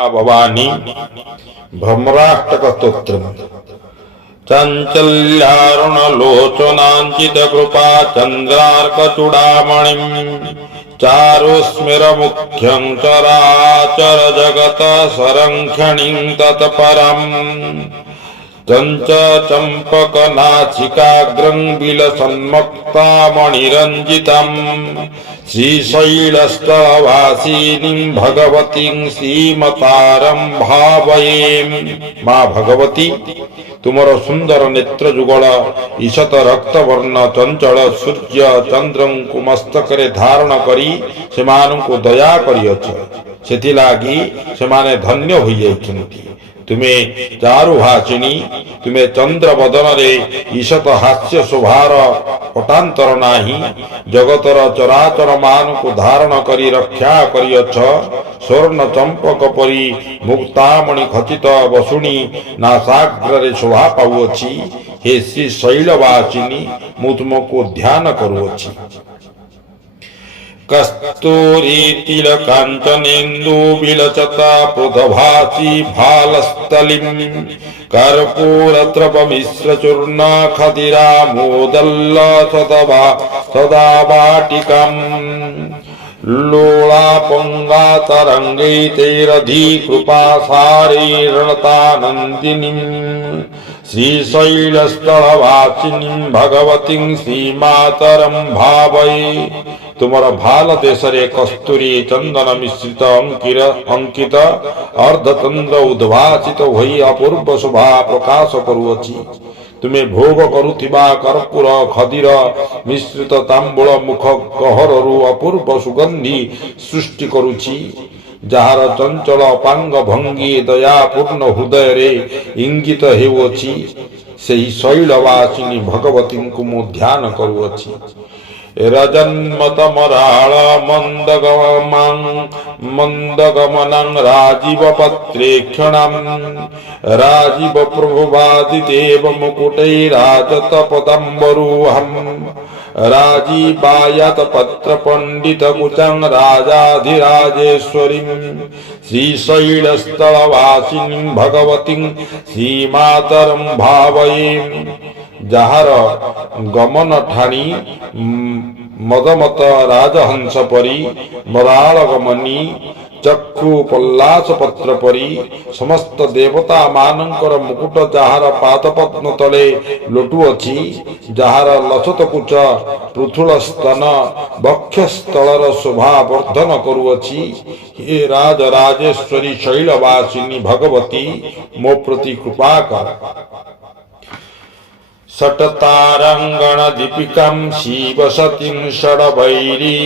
भवानी भ्रमराष्टक स्तोत्रम् चञ्चल्यारुणलोचनाञ्चित कृपा चन्द्रार्कचूडामणिम् चारुस्मिरमुख्यं चराचर जगत संरक्षणीं तत्परम् चञ्च चम्पकनासिकाग्रं विलसन्मुक्तामणिरञ्जितम् श्रीशैलस्थलवासिनीं भगवतीं श्रीमतारं भावयेम्। माँ भगवती तुमर सुंदर नेत्र जुगल ईशत रक्तवर्ण चंचल सूर्य चंद्रंकु मस्तकरे धारण करी सेमानंकु दया करियछ, सेथिलागी सेमाने धन्य होई जाइछन्ति। तुमे चारुभाषिणी, तुमे चंद्र बदन रे ईशत हास्य शोभार पटांतर नाही। जगतर चराचर मान को धारण करी रक्षा करियछ। स्वर्ण चंपक परी मुक्तामणि खचित बसुणी नासाग्र रे शोभा पाउछि। हे श्री शैलवासिनी मु तुमको ध्यान करूछि। कस्तूरी तिलकांचनेन्दु विलसता पृथभासी भालस्थलिम् कर्पूरद्रवमिश्र चूर्ण खदिरा मोदल्ल सदा वाटिकम् लोलापंगा तरंगैतैरधि कृपा सारैरणतानन्दिनीम् श्रीशैलस्थलवासिनीं भगवतीं श्रीमातरं भावये। तुमर भाल देश रे कस्तूरी चंदन मिश्रित अंकित अर्धचंद्र उद्भासित होई अपूर्व शोभा प्रकाश करुअछि। तुमे भोग करुथिबा कर्पूर खदीर मिश्रित तांबूल मुख गहररु अपूर्व सुगंधी सृष्टि करुछि। जहार चंचल अपांग भंगी दयापूर्ण हृदय रे इंगित हेउछि, सेही शैलवासिनी भगवती को मु ध्यान करुअछि। रजन्मतमराळ मंदगमनं राजीव पत्रेक्षणं राजीव प्रभुवादिदेव मुकुटैराजत पदम्बरूहम् राजीवायत पत्र पंडित कुचं राजाधिराजेश्वरीं श्रीशैलस्थलवासिनीं भगवतीं श्रीमातरं भावये। जहार गमन ठाणी मदमत राजहंस परी मराल गमनी चक्षु पल्लास पत्र परी समस्त देवता मानंकर मुकुट जहार पादपद्म तले लोटुअछि। जहार लसत कुच पृथुल स्तन वक्षस्थलर शोभा वर्धन करुअछि। हे राज राजेश्वरी शैलवासिनी भगवती मो प्रति कृपा कर। षट्तारंगण दीपिकां शिवसतीं षड्भैरी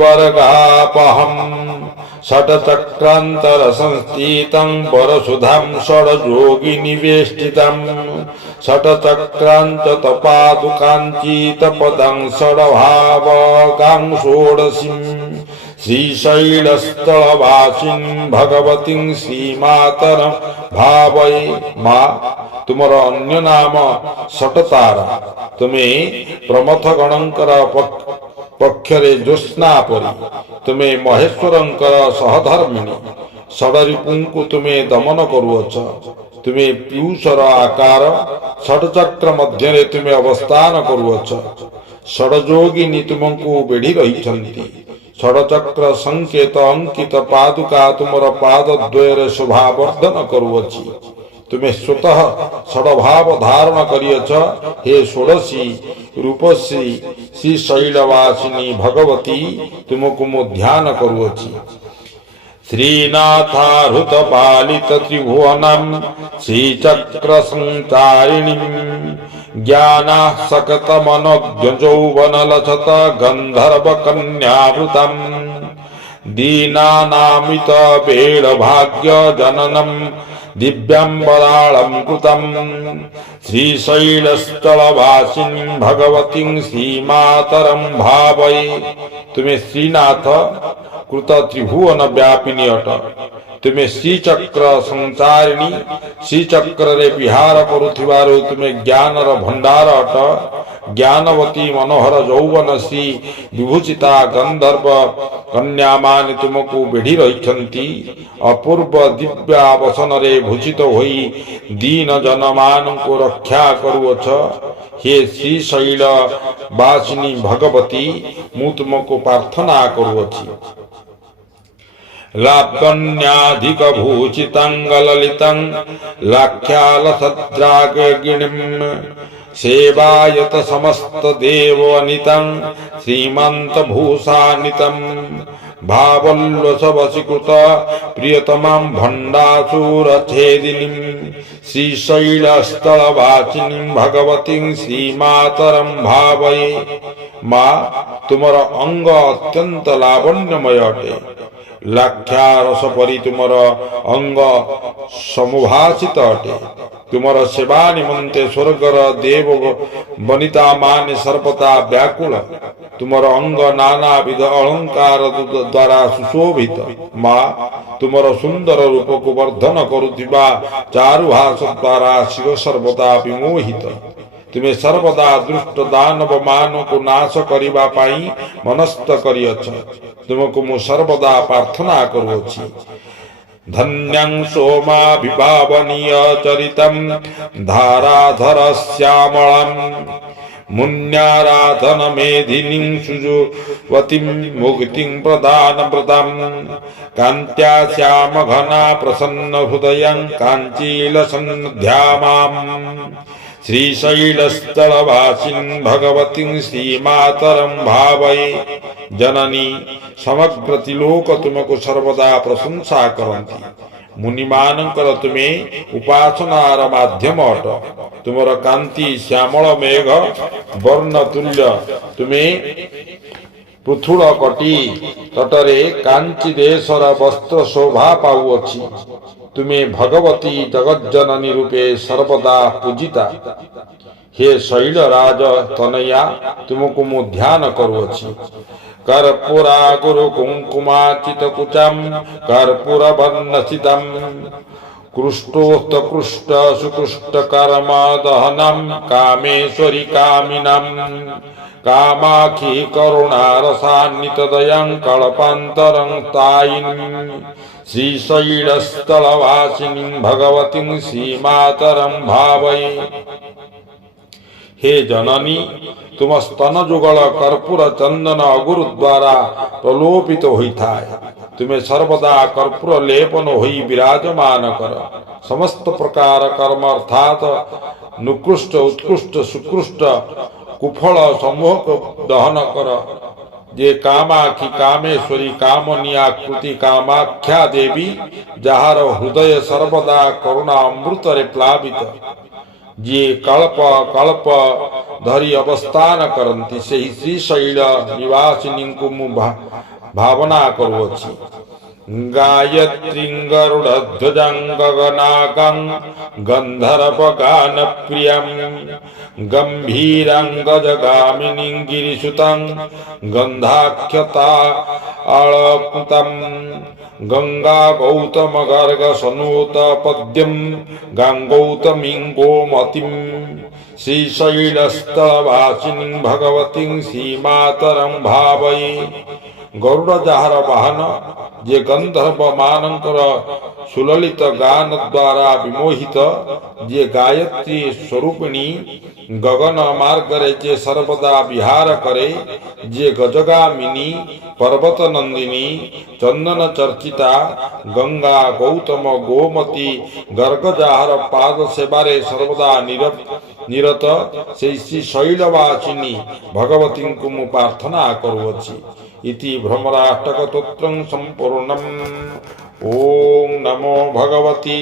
वर्गापहम् षट्चक्रान्तर संस्थितं परशुधां षड्योगी निवेष्टितं षट्चक्राञ्च तपादुकाञ्चितपदं षड्भावगां षोडशीं श्रीशैलस्थलवासिनीं भगवतीं श्रीमातरं भावये। माँ तुमर अन्य नाम षट्तारा। तुमे प्रमथ गणंकर पक्षरे ज्योत्स्ना परी। तुमे महेश्वरंकर सहधर्मिणी। षडरिपुंकु तुमे दमन करुअछ। तुमे पीयूषर आकार षट्चक्र मध्यरे तुमे अवस्थान करुअछ। षड्योगिनी तुमको बेढ़ी रहिछन्ति। षड्चक्र संकेत अंकित पादुका तुमर पाद द्वयर शोभा वर्धन करुअछि। तुमे स्वतः षड्भाव धारण करियछ। हे षोडशी रूपश्री श्री शैलवासिनी भगवती तुमको मु ध्यान करुअछि। श्रीनाथाहृत पालित त्रिभुवनं श्रीचक्र संचारिणीं ज्ञाना सकत मनोज्ञौवनलसत गंधर्व कन्यावृतम् दीनानामित बेड भाग्य जननं दिव्यांबराळं कृतं श्रीशैलस्थलवासिनीं भगवतीं श्रीमातरं भावये। तुमे श्रीनाथ कृत त्रिभुवन व्यापिनी अट। तुमे श्रीचक्र संचारिणी। श्रीचक्र रे विहार करुथिबारु तुमे ज्ञानर भंडार अट। ज्ञानवती मनोहर यौवन श्री विभूषिता गंधर्व कन्या मान तुमको बेढ़ी रही अपूर्व दिव्यावसन रे भूषित होई दीन जनमान को रक्षा करुअछ। हे श्रीशैल वासिनी भगवती मु तुमको प्रार्थना करुअछि। लावण्याधिक भूषितांगललितं लाख्यालसद्रागिणीं सेवायत समस्त देवनितं श्रीमंत भूषानितं भावल्लसवशीकृत प्रियतमां भण्डासुरच्छेदिनीं श्रीशैलस्थलवासिनीं भगवतीं श्रीमातरं भावये। माँ तुमर अंग अत्यंत लावण्यमय अटे। लाख्यारस परी तुमर अंग समुभाषित अटे। तुमर सेवा निमंते स्वर्गर देव वनिता माने सर्वदा व्याकुल। तुमर अंग नाना विध अलंकार द्वारा सुशोभित। माँ तुमर सुंदर रूप को वर्धन करुथिबा चारुहास द्वारा शिव सर्वदा विमोहित। तुम्हें सर्वदा दुष्ट दानव मान को नाश करिबा पाई मनस्थ करिअछ। तुमको मु सर्वदा प्रार्थना करुअछि। धन्यं सोमाभिभावनीय चरितं धाराधर श्यामलं मुन्याराधन मेधिनीं सुजुवतीं मुक्तिं प्रदानप्रदं कान्त्या श्याम घना प्रसन्न हृदयं काञ्चीलसन्ध्यामाम् श्रीशैलस्थलवासिनीं भगवतीं श्रीमातरं भावये। जननी समग्र त्रिलोक तुमको सर्वदा प्रशंसा करती। मुनिमानंकर तुमे उपासनार माध्यम अट। तुमर कांति श्यामल मेघ वर्ण तुल्य। तुमे पृथुल कटी तटरे कांची देशर वस्त्र शोभा पाउअछि। तुमे भगवती जगज्जननी रूपे सर्वदा पूजिता। हे शैलराज तनया तुमको मु ध्यान करुअछि। कर्पूरा गुरु कुंकुमाचित कुचम कर्पूर वर्णसितम कृष्टोत्कृष्ट सुकृष्ट कर्म दहनम कामेश्वरी कामिनम कामाक्षी करुणारसान्वित दयं कल्पान्तरं तायिनीं श्रीशैलस्थलवासिनीं भगवतीं श्रीमातरं भावये। हे जननी तुम स्तन जुगल कर्पूर चंदन अगुरु द्वारा प्रलोपित होइथाय। तुम्हें सर्वदा कर्पूर लेपन होई विराजमान कर। समस्त प्रकार कर्म अर्थात नुकृष्ट उत्कृष्ट सुकृष्ट कुफल समूह दहन कर। जे कामाक्षी कामेश्वरी कामनियाकृति कामाख्या देवी जार हृदय सर्वदा करुणा अमृत रे प्लावित। जे कल्प कल्प धरी अवस्थान करती सही श्रीशैल निवासिनी को मु भावना करुअछि। गायत्रीं गरुडध्वजं गगनागं गंधर्वगानप्रियं गंभीरं गजगामिनीं गिरिसुतं गंधाख्यतालपुतं गंगा गौतम गर्ग सनूत पद्यं गंगौतमीं गोमतीं श्रीशैलस्थलवासिनीं भगवतीं श्रीमातरं भावये। गरुड़ जार वाहन जे गंधर्व मानकर सुललित गान द्वारा विमोहित। जे गायत्री स्वरूपिणी गगन मार्गरे जे सर्वदा विहार करे। जे गजगामिनी पर्वत नंदिनी चंदन चर्चिता गंगा गौतम गोमती गर्ग जार पाद सेवारे सर्वदा निरत से शैलवासिनी भगवती को मु प्रार्थना करुअछि। इति भ्रमराष्टक स्तोत्रं संपूर्णम्। ओम नमो भगवती